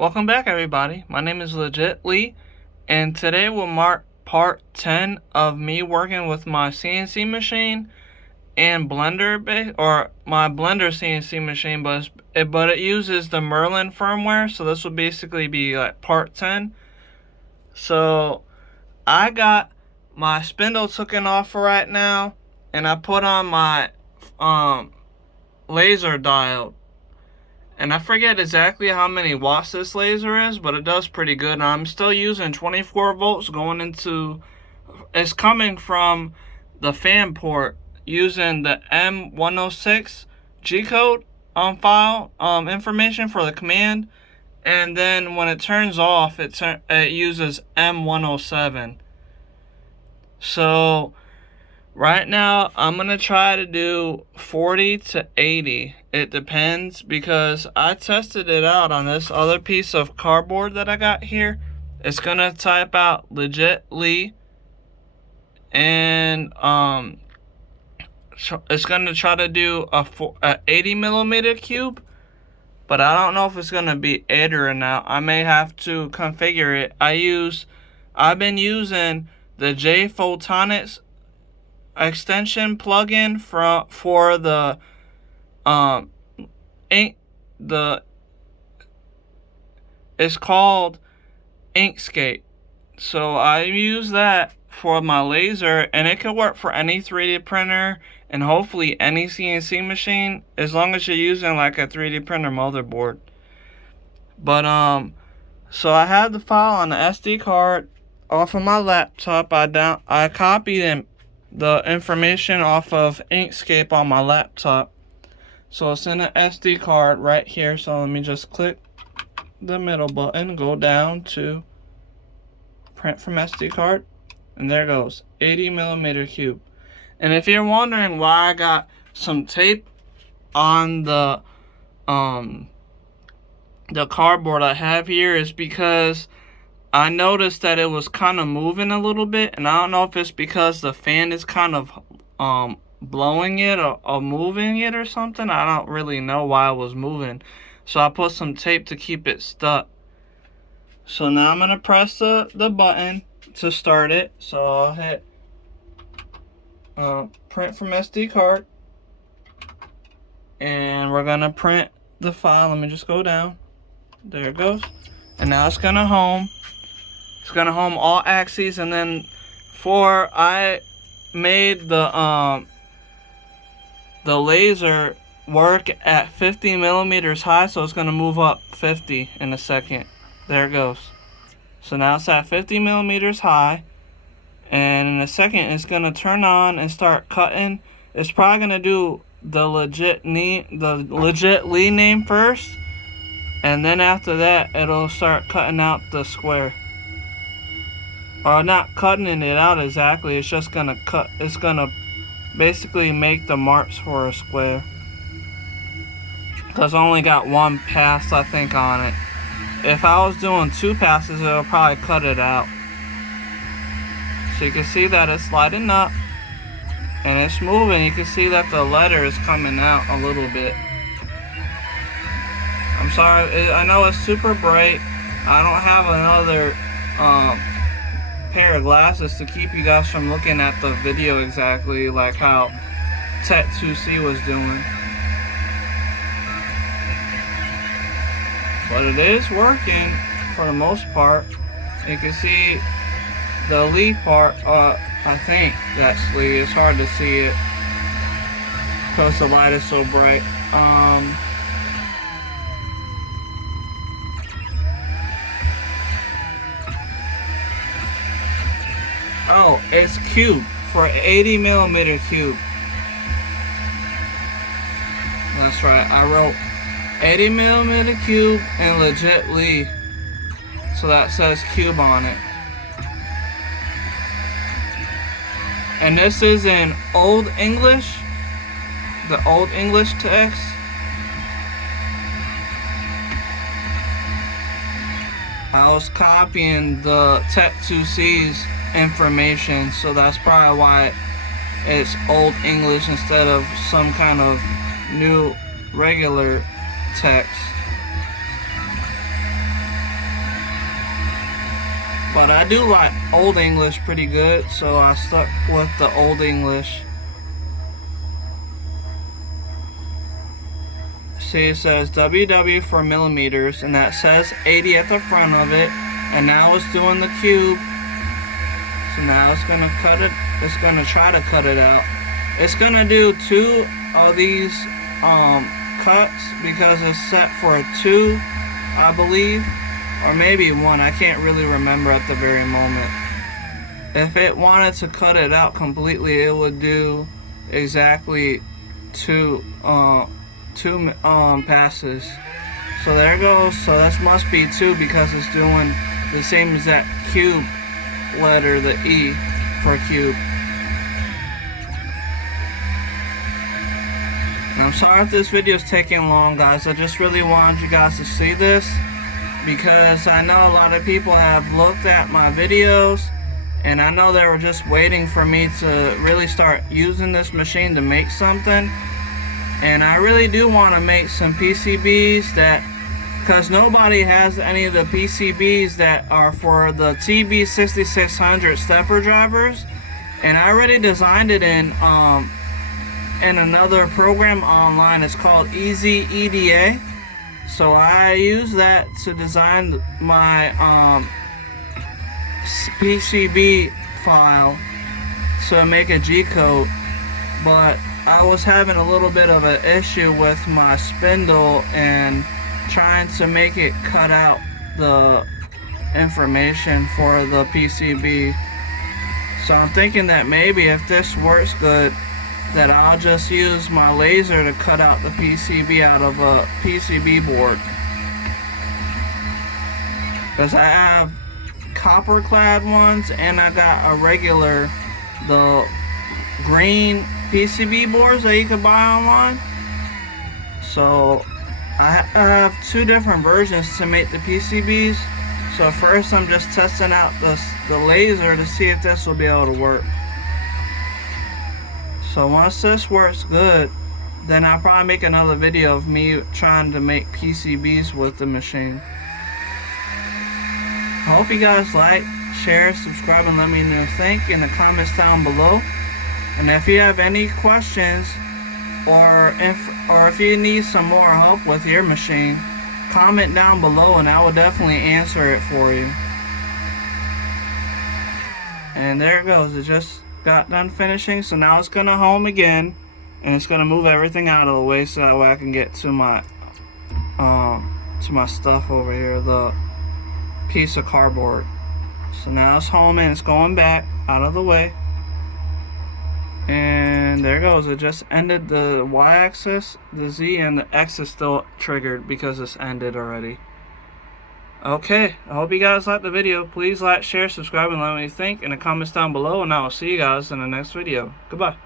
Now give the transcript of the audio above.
Welcome back, everybody. My name is Legit Lee, and today will mark part 10 of me working with my CNC machine and blender, or my blender CNC machine, but it uses the Merlin firmware, so this will basically be like part 10. So I got my spindle taken off for right now, and I put on my laser diode. And I forget exactly how many watts this laser is, but it does pretty good. And I'm still using 24 volts going into, it's coming from the fan port using the M106 G-code file information for the command. And then when it turns off, it uses M107. So right now, I'm going to try to do 40 to 80. It depends, because I tested it out on this other piece of cardboard that I got here. It's going to type out Legit Lee. And it's going to try to do a 80 millimeter cube. But I don't know if it's going to be 8 or not. I may have to configure it. I've been using the J Photonics extension plugin for the it's called Inkscape. So I use that for my laser, and it can work for any 3D printer and hopefully any CNC machine, as long as you're using like a 3D printer motherboard. But so I had the file on the SD card off of my laptop. I copied the information off of Inkscape on my laptop, so it's in an SD card right here. So let me just click the middle button, go down to print from SD card, and there goes 80 millimeter cube. And if you're wondering why I got some tape on the cardboard I have here, is because I noticed that it was kind of moving a little bit, and I don't know if it's because the fan is kind of blowing it or moving it or something. I don't really know why it was moving. So I put some tape to keep it stuck. So now I'm going to press the button to start it. So I'll hit print from SD card, and we're going to print the file. Let me just go down. There it goes. And now it's going to home. It's gonna home all axes, and then I made the laser work at 50 millimeters high, so it's gonna move up 50 in a second. There it goes. So now it's at 50 millimeters high, and in a second it's gonna turn on and start cutting. It's probably gonna do the Legit Lee name first, and then after that it'll start cutting out the square. Or not cutting it out exactly, it's just gonna it's gonna basically make the marks for a square. Because I only got one pass, I think, on it. If I was doing 2 passes, it'll probably cut it out. So you can see that it's lighting up and it's moving. You can see that the letter is coming out a little bit. I'm sorry, I know it's super bright. I don't have another pair of glasses to keep you guys from looking at the video exactly like how Tech 2C was doing. But it is working for the most part. You can see the Lee part, I think that's Lee. It's hard to see it because the light is so bright. Oh, it's cube for 80 millimeter cube. That's right, I wrote 80 millimeter cube and Legit Lee. So that says cube on it. And this is in Old English, the Old English text. I was copying the Tech 2C's information, so that's probably why it's Old English instead of some kind of new regular text. But I do like Old English pretty good, so I stuck with the Old English. See, it says WW for millimeters, and that says 80 at the front of it. And now it's doing the cube. So now it's gonna cut it. It's gonna try to cut it out. It's gonna do 2 of these cuts because it's set for a 2, I believe, or maybe 1. I can't really remember at the very moment. If it wanted to cut it out completely, it would do exactly 2 passes. So there it goes. So that must be 2 because it's doing the same as that cube letter, the E for cube. And I'm sorry if this video is taking long, guys. I just really wanted you guys to see this because I know a lot of people have looked at my videos and I know they were just waiting for me to really start using this machine to make something. And I really do want to make some PCBs that, because nobody has any of the PCBs that are for the TB6600 stepper drivers. And I already designed it in another program online. It's called Easy EDA. So I use that to design my PCB file to make a G-code. But I was having a little bit of an issue with my spindle and trying to make it cut out the information for the PCB. So I'm thinking that maybe if this works good, that I'll just use my laser to cut out the PCB out of a PCB board. Because I have copper clad ones and I got a regular, the green PCB boards that you can buy online. So I have 2 different versions to make the PCBs. So first I'm just testing out the laser to see if this will be able to work. So once this works good, then I'll probably make another video of me trying to make PCBs with the machine. I hope you guys like, share, subscribe, and let me know what you think in the comments down below. And if you have any questions or if you need some more help with your machine, comment down below and I will definitely answer it for you. And there it goes. It just got done finishing, so now it's gonna home again and it's gonna move everything out of the way so that way I can get to my stuff over here, the piece of cardboard. So now it's home and it's going back out of the way. And there it goes. It just ended the y-axis, the z, and the x is still triggered because it's ended already. Okay, I hope you guys liked the video. Please like, share, subscribe, and let me know what you think in the comments down below, and I will see you guys in the next video. Goodbye.